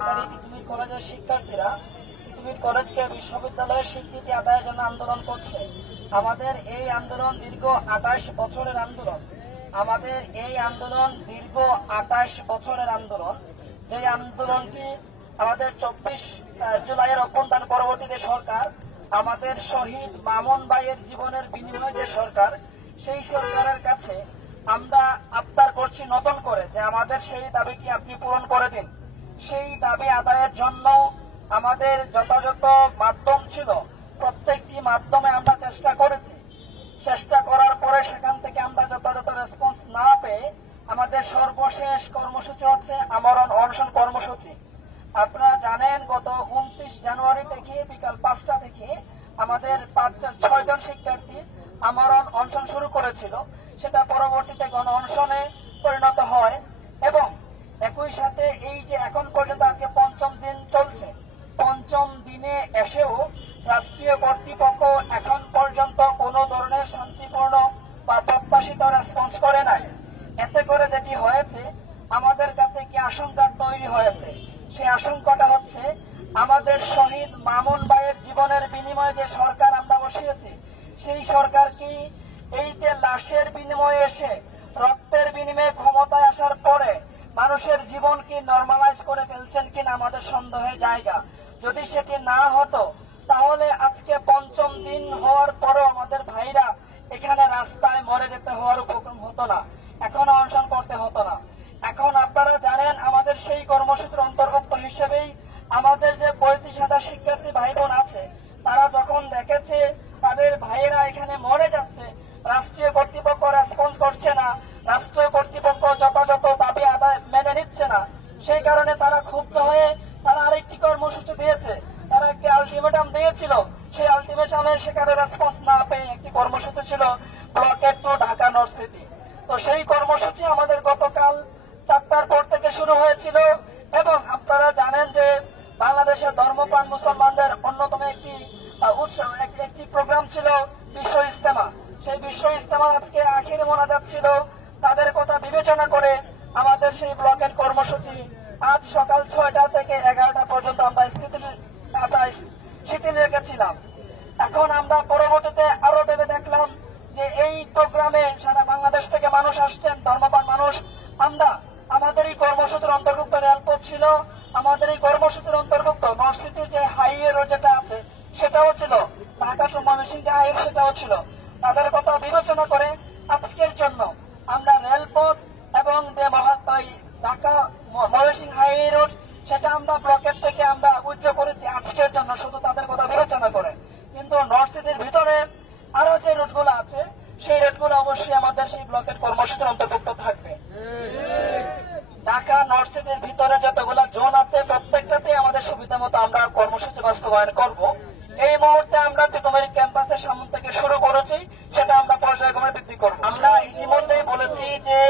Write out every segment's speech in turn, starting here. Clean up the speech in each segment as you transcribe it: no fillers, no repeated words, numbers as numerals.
তিতুমির কলেজের শিক্ষার্থীরা তিতুমির কলেজকে বিশ্ববিদ্যালয়ের স্বীকৃতি আদায়ের জন্য আন্দোলন করছে। আমাদের এই আন্দোলন দীর্ঘ 28 বছরের আন্দোলন। আমাদের এই আন্দোলন দীর্ঘ 28 বছরের আন্দোলন। যে আন্দোলনটি আমাদের 24 জুলাইয়ের অভ্যুত্থান পরবর্তীতে সরকার, আমাদের শহীদ মামুন ভাইয়ের জীবনের বিনিময়ে যে সরকার, সেই সরকারের কাছে আমরা আবদার করছি নতুন করে যে আমাদের সেই দাবিটি আপনি পূরণ করে দিন। সেই দাবি আদায়ের জন্য আমাদের যথাযথ মাধ্যম ছিল, প্রত্যেকটি মাধ্যমে আমরা চেষ্টা করেছি। চেষ্টা করার পরে সেখান থেকে আমরা যথাযথ রেসপন্স না পেয়ে আমাদের সর্বশেষ কর্মসূচি হচ্ছে আমরণ অনশন কর্মসূচি। আপনারা জানেন গত 29 জানুয়ারি থেকে বিকাল 5টা থেকে আমাদের 6 জন শিক্ষার্থী আমরণ অনশন শুরু করেছিল। সেটা পরবর্তীতে গণ অনশনে পরিণত হয় এবং একই সাথে এই যে এখন পর্যন্ত আজকে 5ম দিন চলছে, 5ম দিনে এসেও রাষ্ট্রীয় কর্তৃপক্ষ এখন পর্যন্ত কোনো ধরনের শান্তিপূর্ণ বা প্রত্যাশিত রেসপন্স করে নাই। এতে করে যেটি হয়েছে, আমাদের কাছে কি আশঙ্কা তৈরি হয়েছে, সেই আশঙ্কাটা হচ্ছে আমাদের শহীদ মামুন ভাইয়ের জীবনের বিনিময়ে যে সরকার আমরা বসিয়েছি, সেই সরকার কি এই যে লাশের বিনিময়ে এসে রক্তের বিনিময়ে ক্ষমতায় আসার পরে মানুষের জীবন কি নর্মালাইজ করে ফেলছেন কিনা আমাদের সন্দেহের জায়গা। যদি সেটি না হতো তাহলে আজকে 5ম দিন হওয়ার পরও আমাদের ভাইরা এখানে রাস্তায় মরে যেতে হওয়ার উপক্রম হতো না, এখনো অনশন করতে হতো না। এখন আপনারা জানেন আমাদের সেই কর্মসূচির অন্তর্ভুক্ত হিসেবেই আমাদের যে 35,000 শিক্ষার্থী ভাই বোন আছে, তারা যখন দেখেছে তাদের ভাইয়েরা এখানে মরে যাচ্ছে, রাষ্ট্রীয় কর্তৃপক্ষ রেসপন্স করছে না, রাষ্ট্রীয় কর্তৃপক্ষ যথাযথ দাবি আদায় মেনে নিচ্ছে না, সেই কারণে তারা ক্ষুব্ধ হয়ে তারা আরেকটি কর্মসূচি দিয়েছে। তারা একটি আলটিমেটাম দিয়েছিল, সেই আলটিমেটামের সেখানে রেসপন্স না পেয়ে একটি কর্মসূচি ছিল blockade to Dhaka north city. তো সেই কর্মসূচি আমাদের গতকাল 4টার পর থেকে শুরু হয়েছিল এবং আপনারা জানেন যে বাংলাদেশের ধর্মপ্রাণ মুসলমানদের অন্যতম একটি প্রোগ্রাম ছিল বিশ্ব ইজতেমা। সেই বিশ্ব ইজতেমা আজকে আখির মোনাজাত ছিল। তাদের কথা বিবেচনা করে আমাদের সেই ব্লকের কর্মসূচি আজ সকাল 6টা থেকে 11টা পর্যন্ত আমরা শিথিল রেখেছিলাম। এখন আমরা পরবর্তীতে আরো ভেবে দেখলাম যে এই প্রোগ্রামে সারা বাংলাদেশ থেকে মানুষ আসছেন, ধর্মপ্রাণ মানুষ। আমরা আমাদের এই কর্মসূচির অন্তর্ভুক্ত রেলপথ ছিল, আমাদের এই কর্মসূচির অন্তর্ভুক্ত নর্থ সিটির যে হাইওয়ে রোড যেটা আছে সেটাও ছিল, ঢাকা টু ময়মনসিংহ যে হাইওয়ে সেটাও ছিল। তাদের কথা বিবেচনা করে আজকের জন্য আমরা রেলপথ এবং যে ঢাকা ময়মনসিংহ হাইওয়ে রোড সেটা আমরা ব্লকের থেকে আমরা উচ্চ করেছি আজকের জন্য, শুধু তাদের কথা বিবেচনা করে। কিন্তু নর্থ সিটির ভিতরে আরো যে রুটগুলো আছে সেই রুটগুলো অবশ্যই আমাদের সেই ব্লকের কর্মসূচির অন্তর্ভুক্ত থাকবে। ঢাকা নর্থ সিটির ভিতরে যতগুলো জোন আছে প্রত্যেকটাতে আমাদের সুবিধা মতো আমরা কর্মসূচি বাস্তবায়ন করব। এই মুহূর্তে আমরা তিতুমির ক্যাম্পাসের সামনে থেকে শুরু করেছি, সেটা আমরা পর্যায়ক্রমে বৃদ্ধি করব। আমরা ইতিমধ্যেই বলেছি যে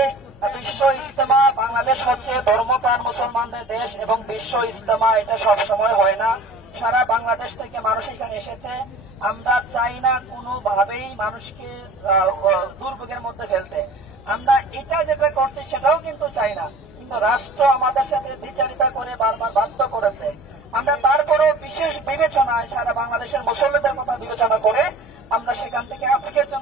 বিশ্ব ইজতেমা, বাংলাদেশ হচ্ছে ধর্মপ্রাণ মুসলমানদের দেশ এবং বিশ্ব ইজতেমা এটা সবসময় হয় না। সারা বাংলাদেশ থেকে মানুষ এখানে এসেছে। আমরা চাই না কোনোভাবেই মানুষকে দুর্ভোগের মধ্যে ফেলতে। আমরা এটা যেটা করছি সেটাও কিন্তু চাই না, কিন্তু রাষ্ট্র আমাদের সাথে দ্বিচারিতা করে বারবার বাধ্য করেছে। আমরা তারপরে বিশেষ বিবেচনায় সারা বাংলাদেশের মুসল্লিদের কথা বিবেচনা করে আমরা সেখান থেকে আজকের জন্য